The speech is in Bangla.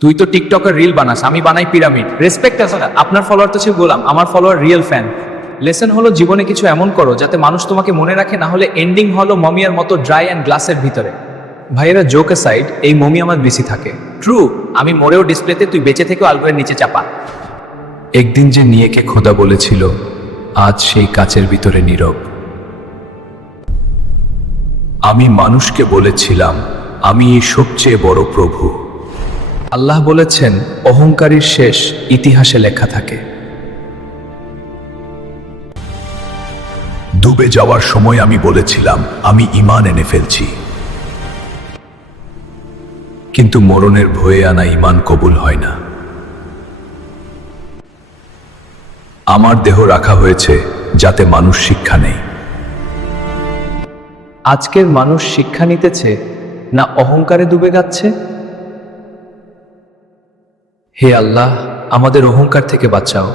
তুই তো টিকটকের রিল বানাস, আমি বানাই পিরামিড। রেসপেক্ট আছে না? আপনার ফলোয়ার তো ছিল গোলাম, আমার ফলোয়ার রিয়েল ফ্যান। লেসন হলো জীবনে কিছু এমন করো যাতে মানুষ তোমাকে মনে রাখে, না হলে এন্ডিং হলো মমিয়ার মতো ড্রাই অ্যান্ড গ্লাসের ভিতরে। ভাইয়েরা, জোক সাইড, এই মমি আমার বেশি থাকে। ট্রু, আমি মরেও ডিসপ্লেতে, তুই বেঁচে থেকেও আলগোয়ের নিচে চাপা। একদিন যে নিয়েকে খোদা বলেছিল, আজ সেই কাচের ভিতরে নীরব। আমি মানুষকে বলেছিলাম, আমি এই সবচেয়ে বড় প্রভু। আল্লাহ বলেছেন, অহংকারীর শেষ ইতিহাসে লেখা থাকে। ডুবে যাওয়ার সময় আমি বলেছিলাম, আমি ঈমান এনে ফেলছি। কিন্তু মরণের ভয়ে আনা ঈমান কবুল হয় না। আমার দেহ রাখা হয়েছে যাতে মানুষ শিক্ষা নেই। আজকের মানুষ শিক্ষা নিতেছে না অহংকারে ডুবে যাচ্ছে? হে আল্লাহ, আমাদের অহংকার থেকে বাঁচাও।